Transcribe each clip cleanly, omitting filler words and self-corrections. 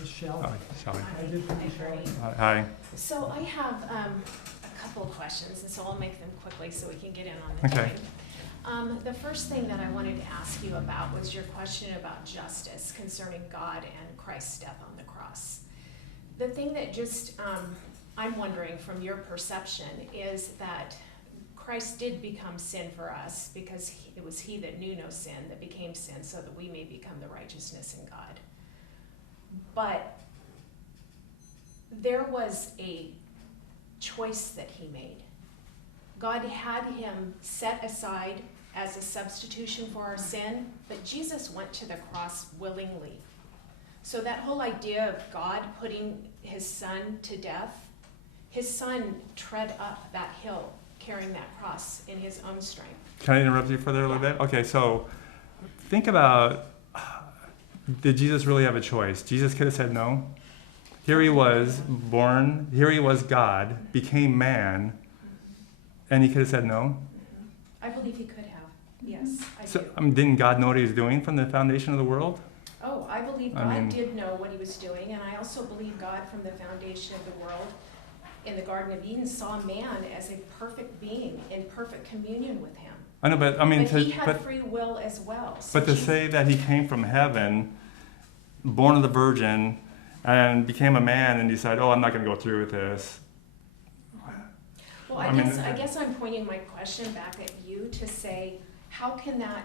Michelle. Oh, Shelley. I did for Michelle. Hi. So I have a couple of questions, and so I'll make them quickly so we can get in on the Okay. time. The first thing that I wanted to ask you about was your question about justice concerning God and Christ's death on the cross. The thing that just I'm wondering from your perception is that Christ did become sin for us because it was he that knew no sin that became sin so that we may become the righteousness in God. But there was a choice that he made. God had him set aside as a substitution for our sin, but Jesus went to the cross willingly. So that whole idea of God putting his son to death, his son tread up that hill carrying that cross in his own strength. Can I interrupt you for there a little bit? Okay, so think about, did Jesus really have a choice? Jesus could have said no. Here he was born, here he was God, became man, and he could have said no. I believe he could have. Yes, I So do. didn't God know what he was doing from the foundation of the world? Oh, I believe I God mean- did know what he was doing, and I also believe God from the foundation of the world in the Garden of Eden saw man as a perfect being in perfect communion with him. I know, but I mean, But he had free will as well. So but to Jesus- say that he came from heaven, born of the virgin, and became a man and decided, oh, I'm not going to go through with this. Well, I I mean, guess I'm pointing my question back at you to say, how can that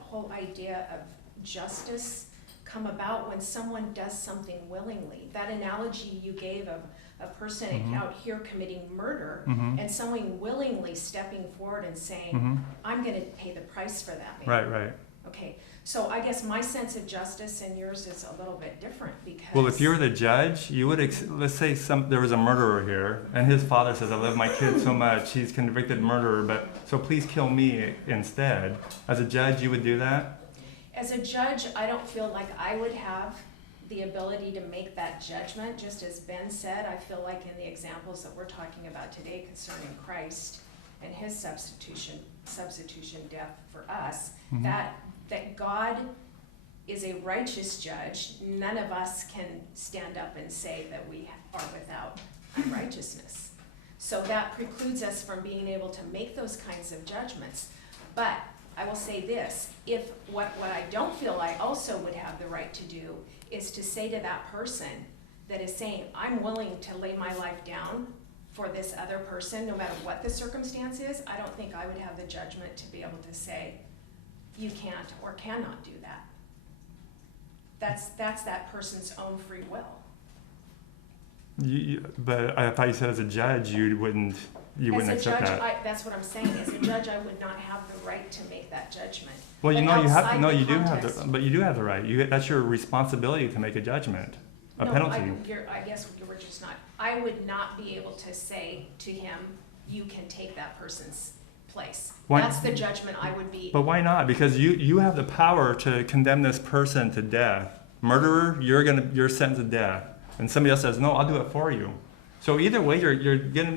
whole idea of justice come about when someone does something willingly? That analogy you gave of a person Mhm. out here committing murder Mhm. and someone willingly stepping forward and saying, Mhm. I'm gonna pay the price for that man. Right, right. Okay, so I guess my sense of justice and yours is a little bit different because. Well, if you're the judge, you would, let's say there was a murderer here, and his father says, I love my kid so much, he's convicted murderer, but so please kill me instead. As a judge, you would do that? As a judge, I don't feel like I would have the ability to make that judgment. Just as Ben said, I feel like in the examples that we're talking about today concerning Christ and his substitution death for us, Mhm. that God is a righteous judge. None of us can stand up and say that we are without unrighteousness. So that precludes us from being able to make those kinds of judgments. But I will say this, if what I don't feel I also would have the right to do is to say to that person that is saying, I'm willing to lay my life down for this other person, no matter what the circumstance is, I don't think I would have the judgment to be able to say, you can't or cannot do that. That's that person's own free will. But I thought you said as a judge, you wouldn't accept As a judge, that. that's what I'm saying, as a judge, I would not have the right to make that judgment. Well, you But know, you have, outside no, the you do have context- but you do have the right. That's your responsibility to make a judgment, a penalty. I guess you were just not, I would not be able to say to him, you can take that person's place. Why- That's the judgment I would be. But why not? Because you have the power to condemn this person to death. Murderer, you're sentenced to death. And somebody else says, no, I'll do it for you. So either way, you're gonna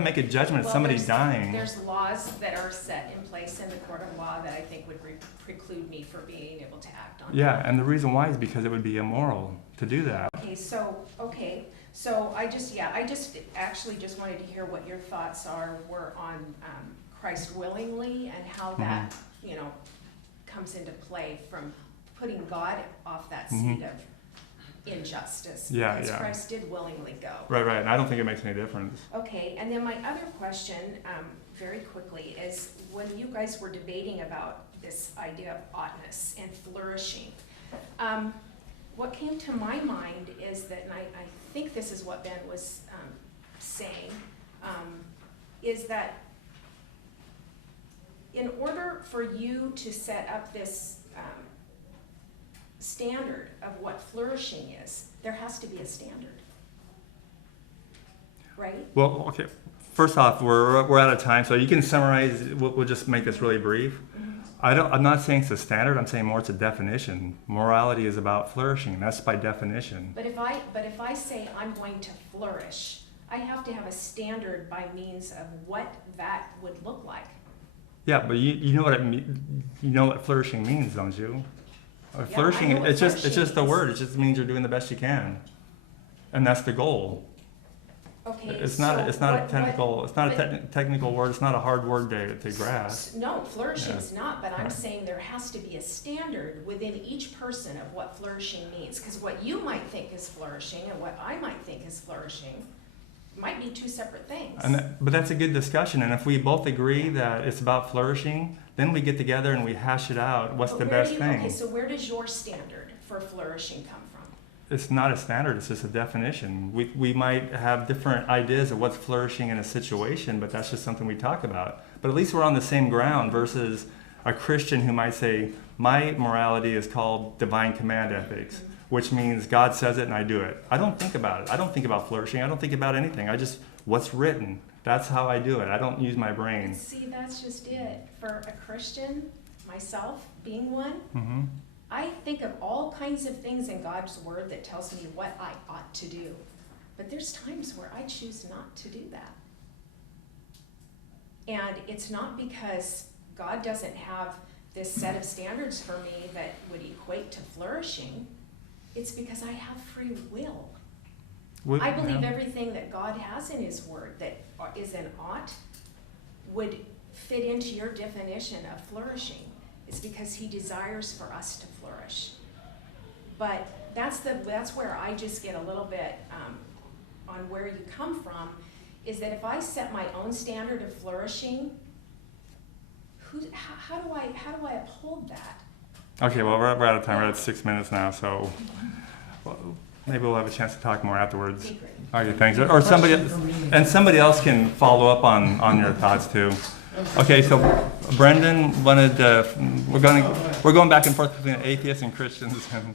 make a judgment of Well, somebody there's- dying. There's laws that are set in place in the court of law that I think would preclude me from being able to act on. Yeah, and the reason why is because it would be immoral to do that. So I just actually just wanted to hear what your thoughts were on Christ willingly and how that, comes into play from putting God off that seat of injustice. Yeah, Because yeah. Christ did willingly go. Right, and I don't think it makes any difference. Okay, and then my other question, very quickly, is when you guys were debating about this idea of oughtness and flourishing, what came to my mind is that, and I think this is what Ben was saying, is that in order for you to set up this standard of what flourishing is, there has to be a standard, right? Well, okay. First off, we're out of time, so you can summarize. We'll just make this really brief. I'm not saying it's a standard. I'm saying more it's a definition. Morality is about flourishing. That's by definition. But if I say I'm going to flourish, I have to have a standard by means of what that would look like. Yeah, but you know what you know what flourishing means, don't you? Flourishing, know what it's just flourishing the means. word. It just means you're doing the best you can, and that's the goal. Okay, It's so not a what- technical. It's not a but- technical word. It's not a hard word to grasp. No, flourishing's not, but I'm Right. saying there has to be a standard within each person of what flourishing means. Because what you might think is flourishing and what I might think is flourishing might be two separate things. But that's a good discussion. And if we both agree that it's about flourishing, then we get together and we hash it out. What's But the where best do you- thing? Okay, so where does your standard for flourishing come from? It's not a standard, it's just a definition. We might have different ideas of what's flourishing in a situation, but that's just something we talk about. But at least we're on the same ground versus a Christian who might say, my morality is called divine command ethics, which means God says it and I do it. I don't think about it. I don't think about flourishing. I don't think about anything. I just, what's written. That's how I do it. I don't use my brain. See, that's just it. For a Christian, myself being one, Hmm. I think of all kinds of things in God's word that tells me what I ought to do. But there's times where I choose not to do that. And it's not because God doesn't have this set of standards for me that would equate to flourishing. It's because I have free will. I believe everything that God has in his word that is an ought would fit into your definition of flourishing. It's because he desires for us to flourish. But that's where I just get a little bit on where you come from, is that if I set my own standard of flourishing, how do I uphold that? Okay, well, we're out of time. We're at 6 minutes now, so maybe we'll have a chance to talk more afterwards. Be great. Okay, thanks. Or somebody else can follow up on your thoughts too. Okay, so Brendan wanted we're going back and forth between atheists and Christians, and